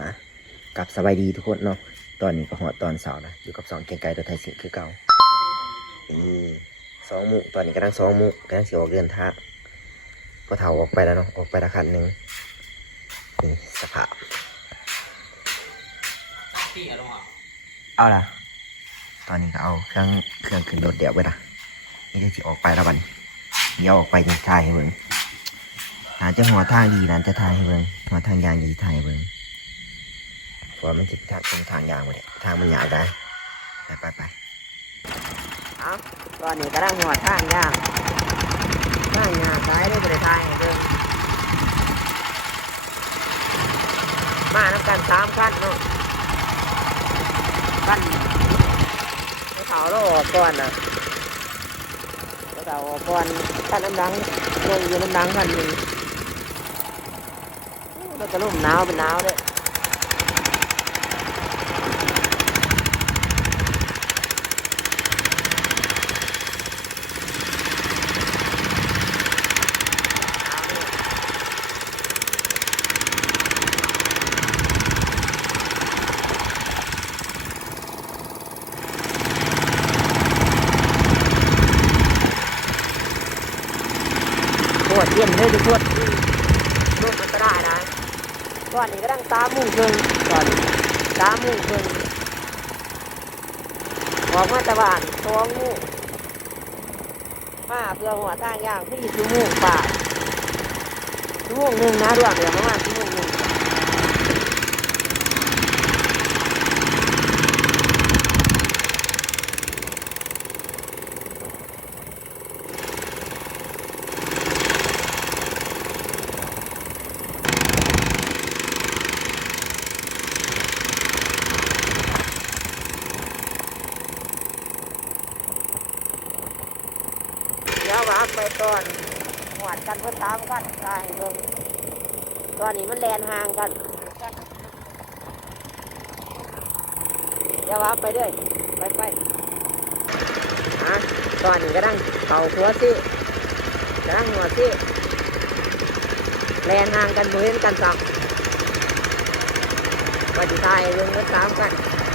อะกลับสบายดีทุกคนเนาะตอนนี้ก็หอดตอนเสาร์นะอยู่กับสองเกียงไก่ตัวไทยสิงคือเก่านี่สองหมุตอนนี้กำลังสองหมุกำลังเสียออกเดินทางพอเถาออกไปแล้วเนาะออกไปละคันหนึ่งนี่สภาพพี่เอาลงอะเอาล่ะ ตอนนี้ก็เอาเครื่องเครื่องขึ้นรถเดี๋ยวไปละนี่จะสิออกไปแล้วบัดนเดี๋ยวออกไปจะถ่ายให้เบิ่งอาจจะหัวทางดีนั้นจะถ่ายให้เบิ่งหัวทางยางดีถ่ายให้เบิ่งเพราะ ว่ามันจะทางตรงทางยางมาเนี่ยทางมันยาวได้ไปไปไปเอาตอนนี้ก็ได้หัวทางยางทางยางซ้ายได้บริถ่ายเบิ่งมาน้ำกันสามขั้นเนาะกันเขาเราออกก่อนนะเราออกก่อนกันน้ำดังลงอยู่น้ำดังกันหนึ่งแล้วก็ร่มหนาวเป็นหนาวเลยปวดเย็นเลยทุกคนร่มมันก็ได้นะก่อนนี้ก็ตั้งตามมุ่งเพิงก่อนตา มูกเพิงออกมาตะวันตัวงูกมาเพื่อหัวทางย่างที่ชูมูกป่าชูมูกหนึ่งนะรวมเดี๋ยวมาณชั่วโมงหนึ่ง เดี๋ยววางไป ก่อนหวดกันเพื่อตามกันตายเบิ่งตอนนี้มันแลนห่างกันเดี๋ยววาไปเรื่อยไปไปอะตอนนี้ก็ดังเข่าหัวสิกระดังหัวสิแลนห่างกันบ่เห็นกันสักวันที่ตายเบิ่งเพื่อตามกัน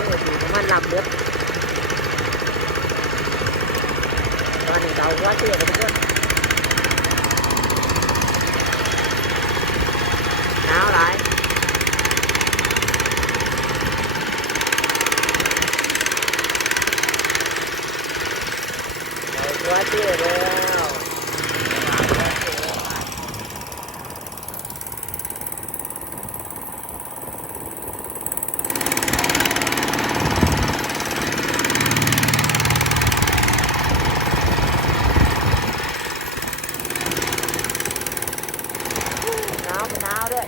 นี่สิมันหลับเดือดตอนนี้เราว่าเสียไปทุกคนหนาวหลายเราว่าเสียแล้วหนาวเป็นหนาวด้วย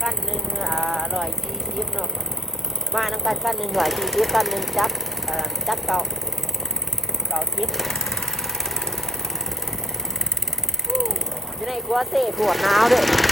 ขั้นหนึ่งอ่าร้อยสี่สิบเนาะ มาน้ำกันขั้นหนึ่งร้อยสี่สิบขั้นห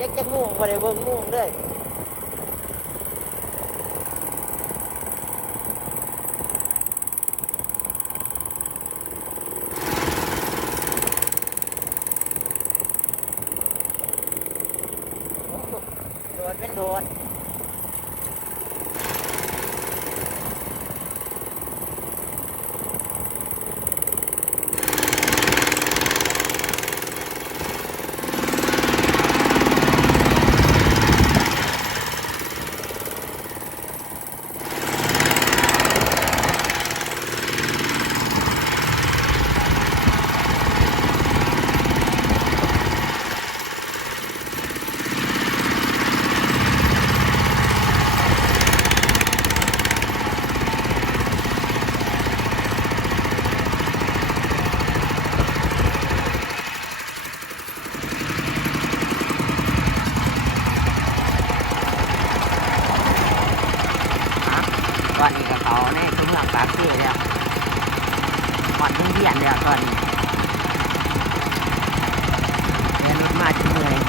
นึ่งจับอ่าจับเก่าเก่าสิบอยู่ในกัวเซ่ปวดหนาวด้ ตอนนี้กับเขาในทุ่งหลังปากเสียเลยก่อนทุ่งเพียนเลยก่อนนี้เดินรถมาชุ่มเลย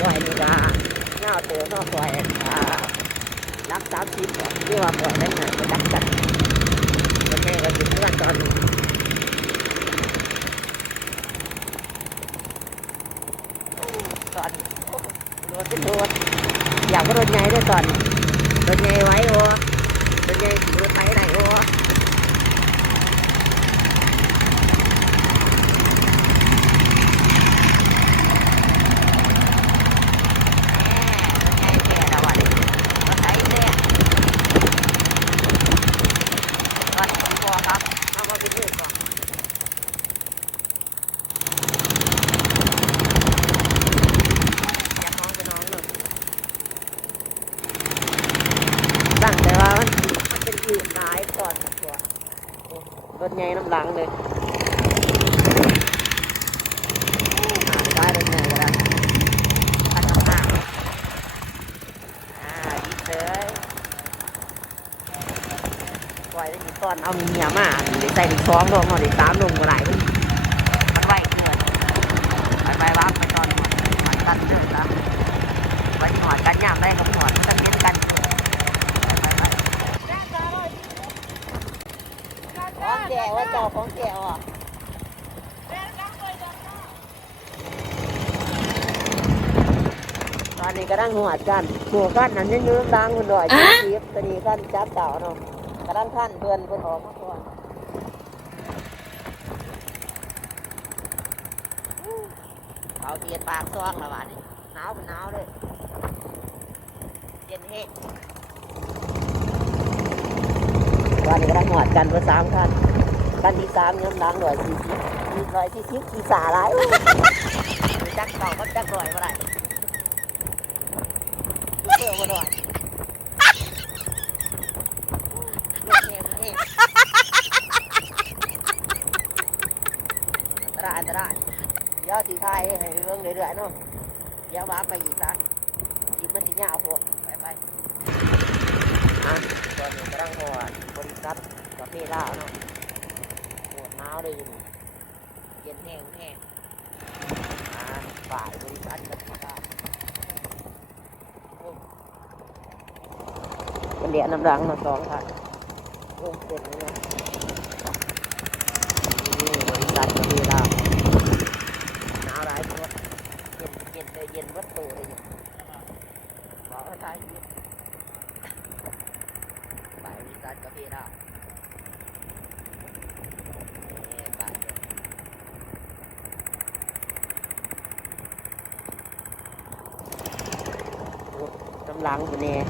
ซอยนี่ก็เงาเตือนเนาะซอยอ่ารักสามสิบก่อนที่ว่าปล่อยนั่นน่ะไปดักกันแล้วแม่ก็ถึงเพื่อนตอนนี้ตอนรถเป็นรถอยากว่ารถใหญ่ด้วยตอนรถใหญ่ไว้โอ้รถใหญ่รถไถได้โอ้แม่แก่แล้ววันรถไถเนี่ยตอนนี้พอครับเอามาเป็นลูกก่อนอยากน้องไปน้องเลยตั้งแต่ว่ามันมันเป็นยืนตายก่อนตัวโอ้ รถใหญ่น้ำหลังเลยหาได้รถใหญ่ก็ได้อันน้ำหน้าอ่าดีเลยปล่อยได้กี่ตอนเอาเมียมาดี๋ยวใส่ถึงสองลงเอาดีสามลงมาไหลมันมันไหวเกินไปไปวับไปตอนหมดมันตัดเกินละไว้หนอดกันยามได้กับหนอดกันเน้นกันไปไปไปของ แก่ว่าเจ้าของแก่อะตอนนี้ก็นั่งหัวกันหัวกันนั้นยังยืนดังคนดอยชีพตอนนี้กันจับเต่าเนาะกระด้านขั้นเพื่อนเพื่อนออกมาก่อนเอาเทียนปากซองและวันนี้หนาวเป็นหนาวเลยเย็นเฮ้วันนี้ก็นั่งหัวกันเพื่อสามขั้น ขั้นที่สามย้ำล้างหน่อยสี่สิบมีร้อยสี่สิบขี่สาหลายจักเก่าก็จักลอยมาได้เพื่อมาหน่อยลูกเองเองอันตรายอันตรายเดี๋ยวสีไทยให้เรื่องเรื่อยๆเนาะเดี๋ยวว้าไปอีกซะอีกมันสิยาวโพดไปไปอะตอนนี้กำลังหัวบริษัทกาแฟลาวเนาะปวดหนาวเลยอยู่นี่เย็นแห้งแห้งอ่าฝ่ายบริษัทกาแฟลาวโอ้มันเดียน้ำรังมาสองพันลงเสร็จแล้วนะนี่บริษัทก็มีลาหนาวร้ายตัวเย็นเย็นเลยเย็นวัดตัวเลยบอกว่าท้ายชีวิตไปบริษัทก็มีลานี่ไปเลยโอ้กำลังอยู่เนี่ย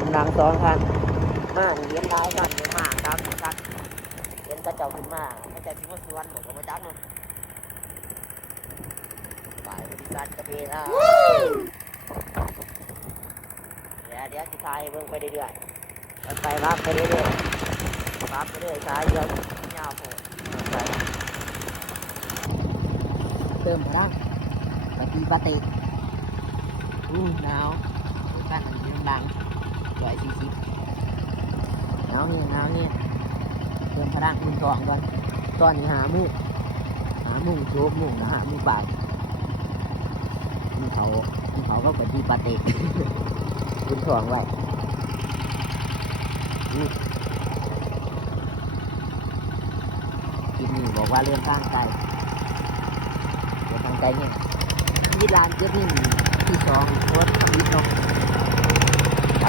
กำลังสองคันมาเลี้ยงร้ายกันเลี้ยงหมาตามกันเลี้ยงกระเจ้าขึ้นมาไม่ใช่ที่ว่าสวนบอกว่ามาจักเลยฝ่ายบริษัทกระเบนอะดี๋ยวสิทายให้เบิ่งไปเรื่อยๆไปไปรับไปเรื่อยๆรับไปเรื่อยๆสายเดียวยาวโพดไปเติมพลังไปตีปาเตกอู้หนาว ตั้งอันนี้หลังร้อยสี่สิบหนาวนี่หนาวนี่เติมพลังอุ่นท้องก่อนตอนนี้หาหมูหาหมูโจบหมูนะหาหมูปากหมูเขาหมูเขาก็ไปตีปาเตกอุ่นท้องไว้คลิปนี้บอกว่าเรื่องข้างใจเรื่องข้างใจเนี่ยที่ร้านเกือบนี่ที่สองโพสต์ทำวิดีโ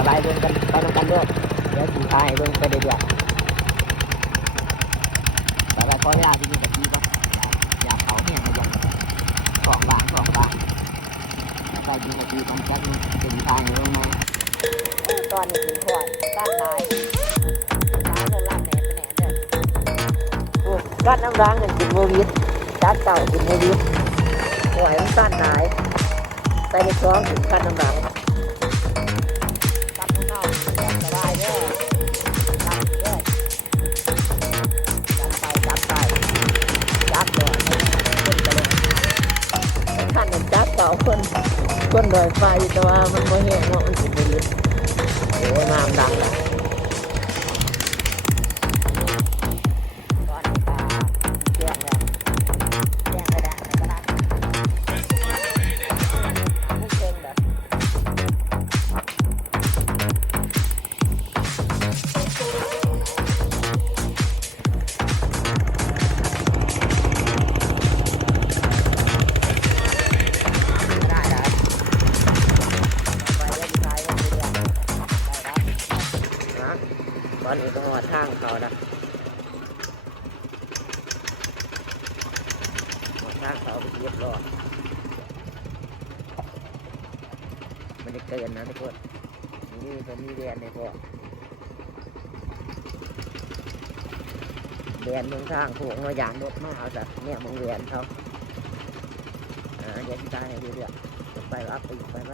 อสบายเบิ่งกันไปนำกันด้วยเดี๋ยวสีทายเบิ่งไปเรื่อยๆแต่ว่าขอเวลาที่มีแต่ทีป่ะอย่าเผาเนี่ยนะยังสองบางสองบางแล้วก็ยิงนาทีกันแค่นึงจะสีทายลงมาตอนนี้ถึงขวดด้านท้ายท้ายเลยลาดแหนไปแหนเด้อโอ้กัดน้ำร้างกันกินโมวิดจัดเต่ากินโมวิดโอ้ยมันสั้นหายใส่ในท้องถึงกัดน้ำร้างาคนคนดอยไฟแต่ว่ามันไม่เห็นว่ามันสิบลิตรโอ้น้ำดังแล้ว เรียบร้อยมันจะเกินนะทุกคนนี่เป็นมีเรียนในพวกเรียนเมืองทางพวกมาอย่างรถมาเอาจากเนี่ยมึงเรียนเขาอ่าเดี๋ยวที่ตายให้ดูเดี๋ยวไปรับไปอีกไปไป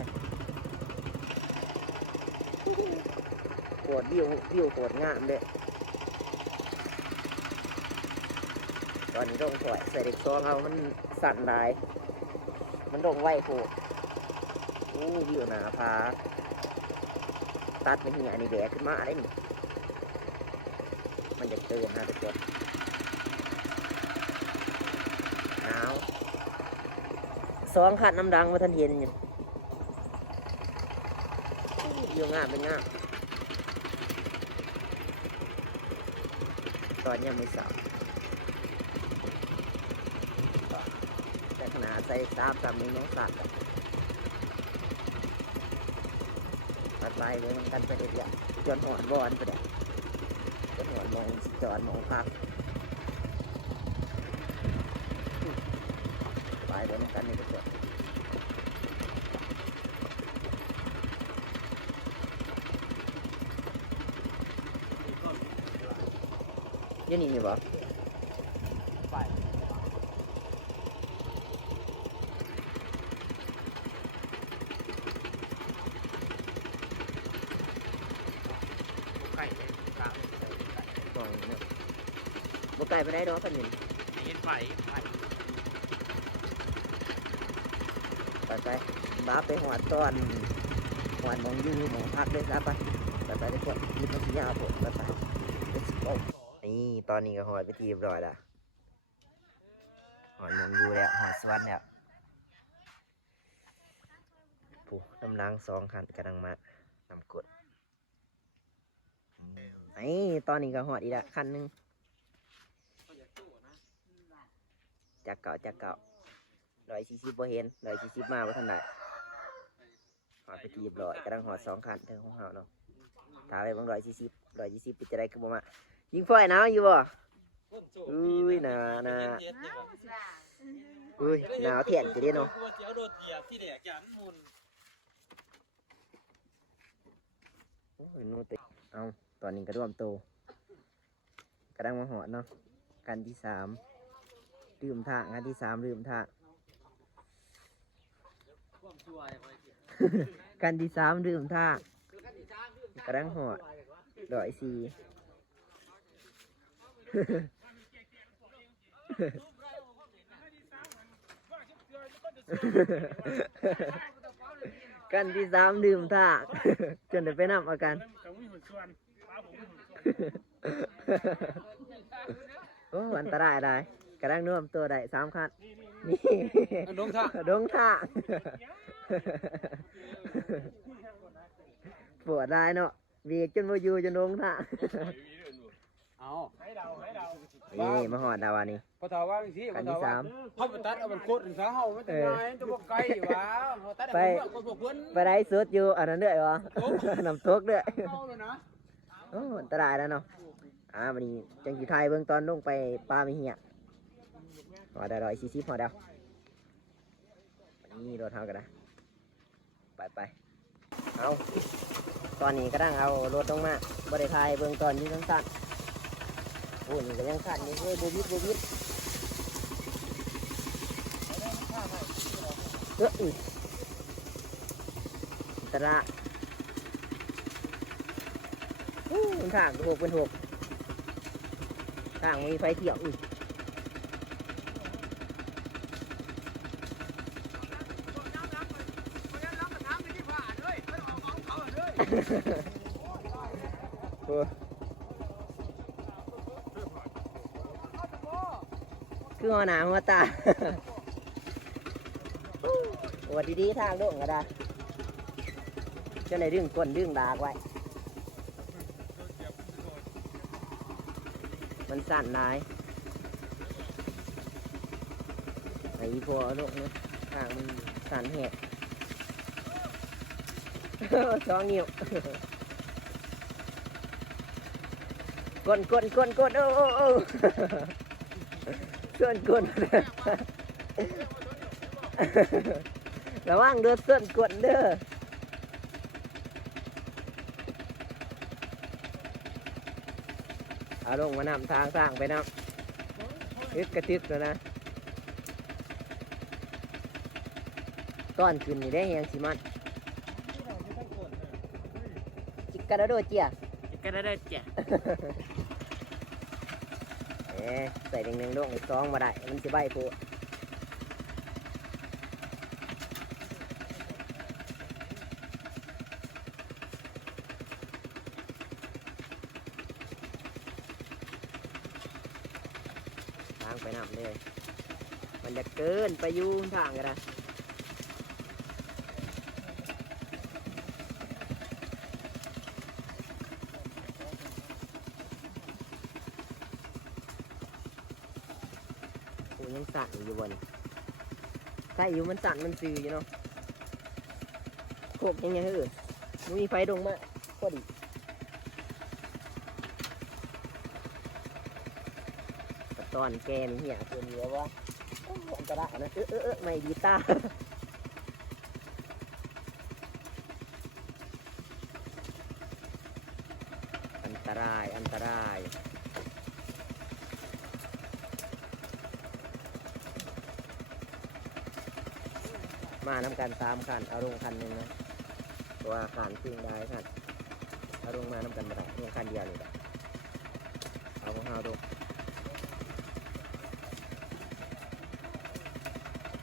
โคตรวิววิวโคตรงามเลย ตอนนี้ลงถอยใส่เด็กซองเขามันสั่นหลายมันลงไหวโผอู้วิวหนาพาตัดไม่เหี่ยนี่แดขึ้นมาได้นี่มันจะเกินนะทุกคนเอาสองขัดน้ำดังมาทันเห็นอยู่อู้วิวงามเป็นงามตอนยังไม่สาว แต่ขนาด ใส่ตามตามนี้น้องสัตว์อะตัดไปเลยมันกันไปเรื่อยจนหอนบอนไปเด็จนหอนมองจอดมองพักไปเลยมันกันนี่ก็จบยี่นี่นี่บ่ไป ไก่เลยกลาง มองเนาะ บ่ไกลไปได้ดอกกันนี่เห็นไฟไฟ ไปไปบ้าไปหอดตอนหอดหมองอยูหมองพักเลยซะไปไปไปได้กว่ายิบมันสิยาวผมไปไป let's go นี่ตอนนี้ก็หอดไปทีเรียบร้อยล้วหอดหมองอยูแล้วหอดสวนแล้วผู้น้ำล้างสองคันกำลังมานำกดไอ้ตอนนี้ก็หอดอีกล้วคันหนึ่ง จากเก่าจากเก่าร้อยสี่สิบบ่เห็นร้อยสี่สิบมาบ่ทันได้หอดไปทีบร้อยกำลังหอดสองคันเทิงของเฮาเนาะถามไปบางร้อยสี่สิบร้อยยี่สิบเป็นจะได้คือบ่มายิงฝ้อยหนาวอยู่บ่อุ้ยหนาวหนาวอุ้ยหนาวเถียนสิเด้เนาะเจียวโดดเนมุนโอ้ยนูติเอาตอนนี้ก็ร่วมโตกำลังมาหอดเนาะกันที่สาม ลืมทางกันที่สามลืมทางความช่วยคอยเถียงกันที่สามลืมทางคือขั้นที่กระดังหอดดอยสีกันที่สามดื่มท่าจนได้ไปนำอาการก็มีหุ่นส่วนป้าผมมีหุ่นส่วนโอ้อันตรายได้ กระดังน่วมตัวได้สามคันนี่ดงท่าดงท่าปวดได้เนาะเวียกจนมาอยู่จนดงท่าเอาให้เดาให้เดานี่มาหอดดาวานี่พอถาว่าจังซี่พกัอนถาที่ว่าสามเฮาไปตัดเอามันโคตรถึงซะเฮามันจะง่ายจะบ่ไกลหว่าเฮาตัดไปเอาคนพวกเพิ่นไปได้สุดอยู่อันนั้นด้วยวะน้ำตกด้วยเอาเลยนะโอ้อันตรายแล้วเนาะอ่าวันนี้จังกีไทยเบื้องตอนลงไปปลาไม่เหี้ย หอดดอยซีซีพอดาวนี่รถเท่ากันนะ ไปไปเอาตอนนี้ก็ตั้งเอารถลงมาบริไทยเบื้องตอนยี่สั้นๆโอ้นี่ก็ยังสั้นนี่เฮ้ยบูบิดบูบิดเอออีกอันตรายอู้มันทางหกเป็นหกทางมีไฟเขียวอีก คือหัวหนาหัวตาโอ้ดีๆทางโด่งก็ได้จนได้ดึงก้นดึงดากไว้ มันสั่นนายไอ้พวกลูกนะทางมันสั่นแหก สองนิ้วกดกดกดกดโอ้โอ้โอ้ส่วนกดระวังเด้อส่วนกดเด้อเอาลงมานำทางทางไปนำอึดกระตึกแล้วนะก้อนขึ้นนี่ได้แหงสิมันจิกก ระโดดเจียก็ได้ได้จ้ะเอ๊ะใส่หนึ่งหนึ่งลงอีกสองมาได้ มันจะใบปูทางไปนำเลย มันจะเกินไปอยูนทางกันนะโอ้ยังสั่นอยู่บน ใช่อยู่มันสั่นมันซื้ออยู่เนาะโคกยังไงเฮ้ยมันมีไฟดงมากพอดีกระตอนแกนเหี้ยตัวนี้แล้ววะอ้อันตรายนะเออเออเออไม่ดีตาอันตรายอันตราย มาน้ำกันสามคันเอาลงคันหนึ่งนะตัวาขันซึ่งได้คันเอาลงมาน้ำกันมาได้ลงคันเดียวเลยเอาของเฮาดู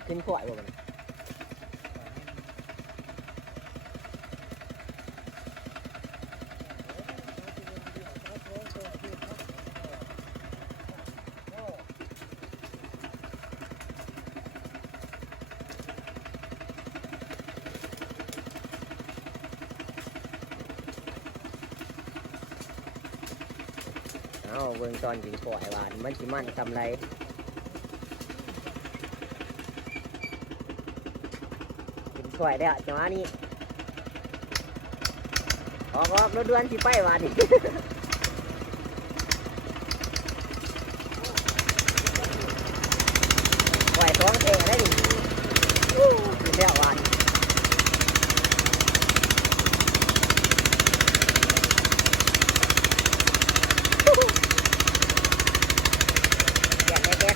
ขึ้นขวายบ่มัน ตอนยิงข่อยหวาน มันสิมันทำไรกินขวายได้อะจังหวะนี้ออกออกรถด่วนสิไปหวานนี่ ขวายท้องเทได้ดิอู้กินแล้วหวาน แกะแกะ ได้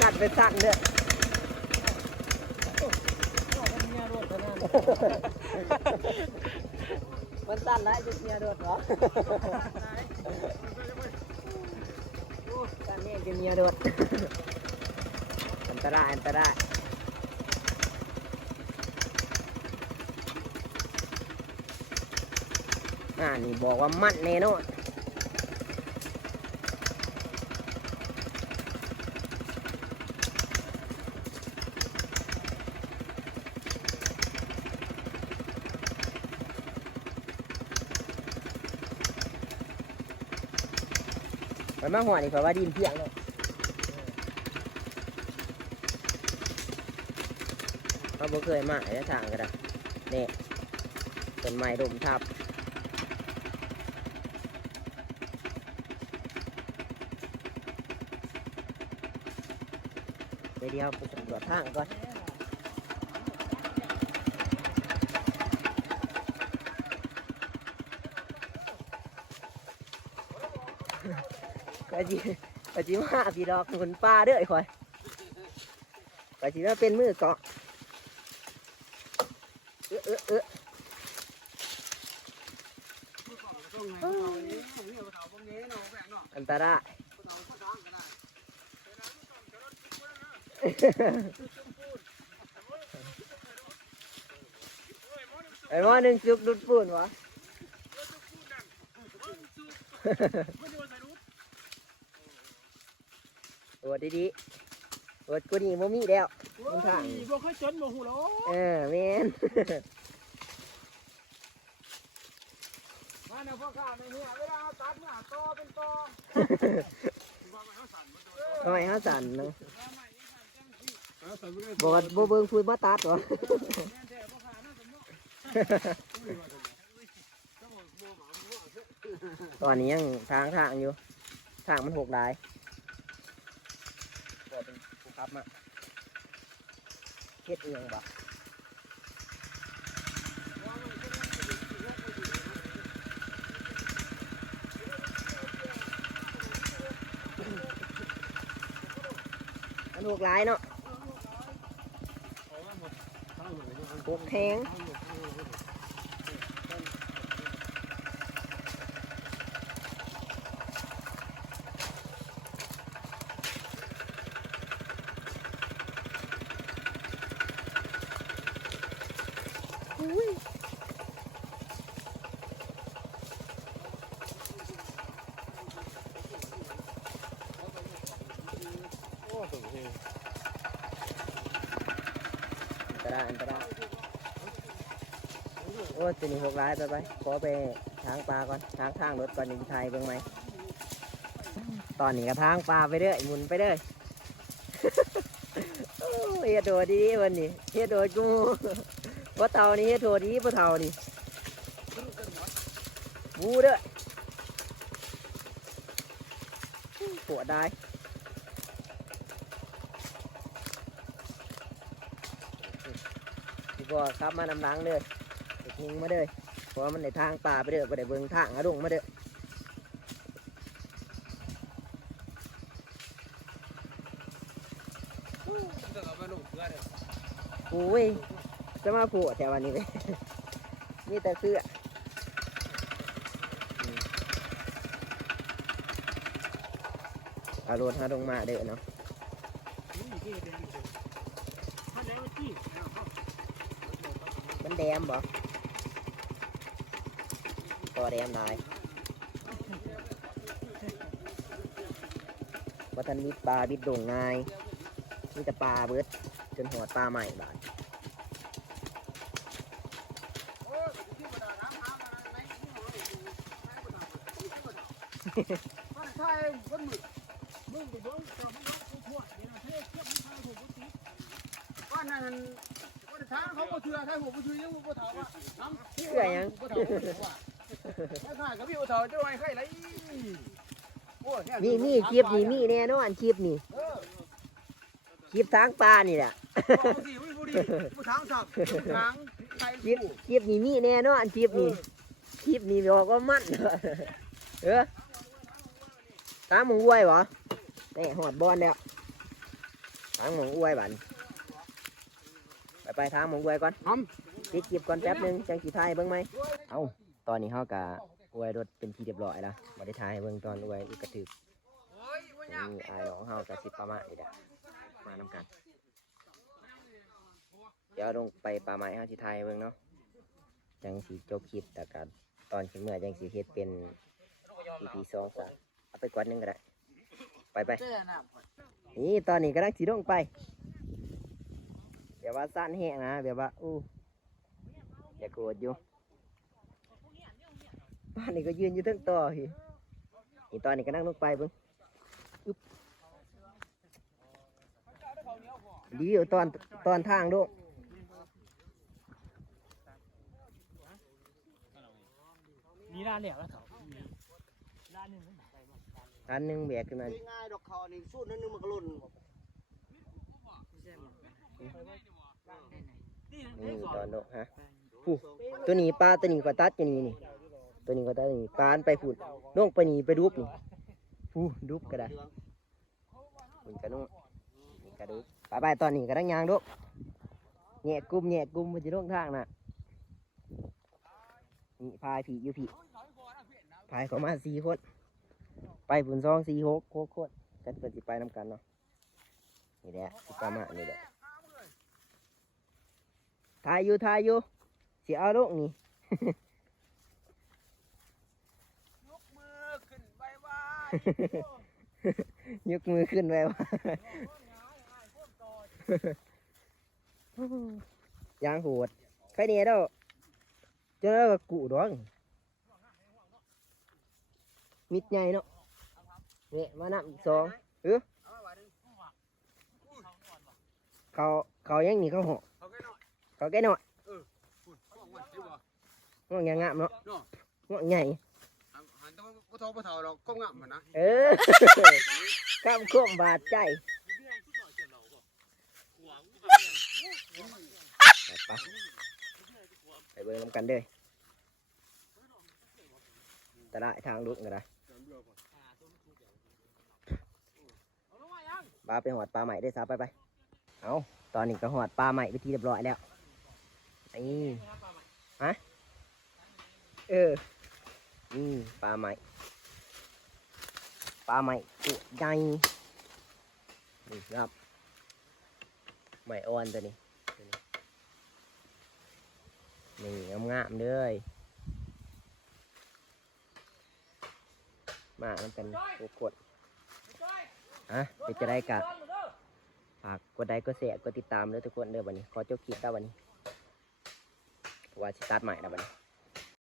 ตัด ไปตักเด้อมันตันได้จุดเมียโดดเหรอตันนี่จุดเมียโดดอันตรายอันตรายอ่านี่บอกว่ามัดแน่นอน มาหัวนี่เพราะว่าดินเพียงเนาะเราบ่เคยมาไอ้ทางกันนะนี่ต้นไม้ดมทับเดี๋ยวเดี๋ยวไปสำรวจทางก่อน จีก็จีมาสีดอกคนป้าเด้อไอ้คอยก็จีว่าเป็นมือเกาะเออเออเอออันตรายไอ้หมอหนึ่งจุกดุดปูนวะ ตรวจดีๆตรวจกูนี่โมมีแล้ว มันทางบ่เคยจนบ่หูหรอเออแมนมาเนี่ยพ่อข้าในเนี่ยเวลาตัดเนี่ยต่อเป็นต่อทำไมห้าสันเนาะเอาใส่ไปเลยบอกว่าบ่เบิ่งพูดมาตัดเหรอตอนนี้ยังทางทางอยู่ทางมันหกหลายบอก เป็นผู้ขับมาเฮ็ดเอืองบ่มันหกหลายเนาะหกแพง โอ้ตัวเอง อันตรายอันตรายโอ้ยตัวนี้หกหลายไปไปขอไปทางปลาก่อนทางทางรถก่อนยิงไทยเบิ่งไหมตอนนี้ก็ทางปลาไปเรื่อยหมุนไปเรื่อยเฮ็ดโดดดีวันนี้เฮ็ดโดดกูว่าเท่านี้เฮ็ดโดดดีว่าเท่านี้บูเด้อปวดได้ดีกว่าครับมานำล้างเลย ยิงมาเลยเพราะว่ามันในทางป่าไปเด้อไปได้เบิ่งทางอะดงมาเด้อโอ้ยจะมาผูกแต่วันนี้เลยมีแต่เสื้ออืมเอารถหาลงมาเด้อเนาะมันแดมบ่ ก็แดมหลายว่าทันมิดปลาบิดโด่งง่ายมีแต่ปลาเบิดจนหัวปลาใหม่บาดโอ้ยที่ประดาน้ำหามาไหนมันใช่มันมืดมึงไปเบิ่งเจ้ามันเนาะกูพวดเดี๋ยวนะเทศเทียบมึงทางถูกกูติดว่านั่นว่าทางเขาบ่เชื่อใช่ผมบ่เชื่อยังบ่ถามว่าน้ำเสื้อยัง ข้าข้ากับพี่บ่ถาจะไว้ใครไรนี่นี่คลิปนี่มีแน่นอนคลิปนี่คลิปทางปลานี่แหละทางสับคลิปคลิปนี้มีแน่นอนคลิปนี้คลิปนี้บอกว่ามั่นเออตามหมองวยเหรอนี่หอดบอลแล้วทางหมองอวยบันไปไปทางหมองอวยก่อนติดคลิปก่อนแป๊บหนึงจังสีทายเบิ่งไหมเอา ตอนนี้เฮากะอวยรถเป็นที่เรียบร้อยแล้วมาได้ทายให้เบิ่งตอนอวยอีกกระถือนี่อายน้องเฮากะสิประมาณนี้แหละมานำกัน เดี๋ยวลงไปป่าไม้เฮาสิทายให้เบิ่งเนาะจังสีจบคลิปแต่กันตอนขึ้นเมื่อจังสีเฮ็ดเป็น EP สองสาเอาไปกวาดหนึงก็ได้ไปไปนี่ตอนนี้กำลังสีลงไปเดี๋ยวว่าสั้นแห้งนะเดี๋ยวว่าอู้อย่าโกรธอยู่ ตอนนี้ก็ยืนอยู่เทั้งต่อพี่นี่ตอนนี้ก็นั่งลงไปเบิ้งอึ๊บดีอยู่ตอนตอนทางดูนี่ร้านเหลียวแล้วเขาร้านหนึงมันไปมาอันหนึงแบกขึ้นมาง่ายดอกคอนี่สู้นั่นนึงมันก็หล่นนี่ตอนโดฮะผู้ตัวนี้ปลาตัวนี้ก็ตัดอยู่นี่นี่ ตัวนี้ก็ตัดอยู่นี่ปานไปฝุ่นลงไปนี่ไปดุบนี่ผู้ดุบก็ได้มันกระนุ่งกระดุบไปไปตอนนี้ก็ดังยางดุแง่กลุ่มแง่กลุ่มมันจะลงทางน่ะนี่พายผีอยู่ผีพายเขามาสี่คน ไปฝุ่นซองสี่หกหกคนกันเปิดสิไปน้ำกันเนาะนี่แหละสิประมานี่แหละถ่ายอยู่ถ่ายอยู่เสิเอาลูกนี่ ยกมือขึ้นไปว่า ยกมือขึ้นไว้ว่ายางโหดใครเนี่ยเด้อเจอกับกูดองมิดใหญ่เนาะเนี่ยมานับอีกสองเออเขาเขายังนี่เขาหอกเขาแค่น้อยเขาแก่หน่อยพูดเขาบอกว่าสิบ่งอกอย่างงามเนาะเนาะงอกใหญ่หัน หันแต้องบ่เทอบ่เท่าเราก้มงับมันนะเออข้ามโค้งบาดใจไปไปเบิ่งน้ำกันเด้อตะได้ทางลุกกันได้ปลาไปหอดปลาใหม่ได้อสาไปไป เอาตอนนี้ก็หอดปลาใหม่ไปที่เรียบร้อยแล้วนี่ฮะเออนี่ปลาใหม่ ปลาใหม่ตัวใหญ่นี่ครับใหม่อ่อนตัวนี้นี่งามๆเลยมามันเป็นตัวกดอะเดี๋ยวจะได้กะฝากกดไลค์กดแชร์กดติดตามด้วยทุกคนเด้อวันนี้ขอจบคลิปแล้ววันนี้ว่าสิตัดใหม่แล้ววันนี้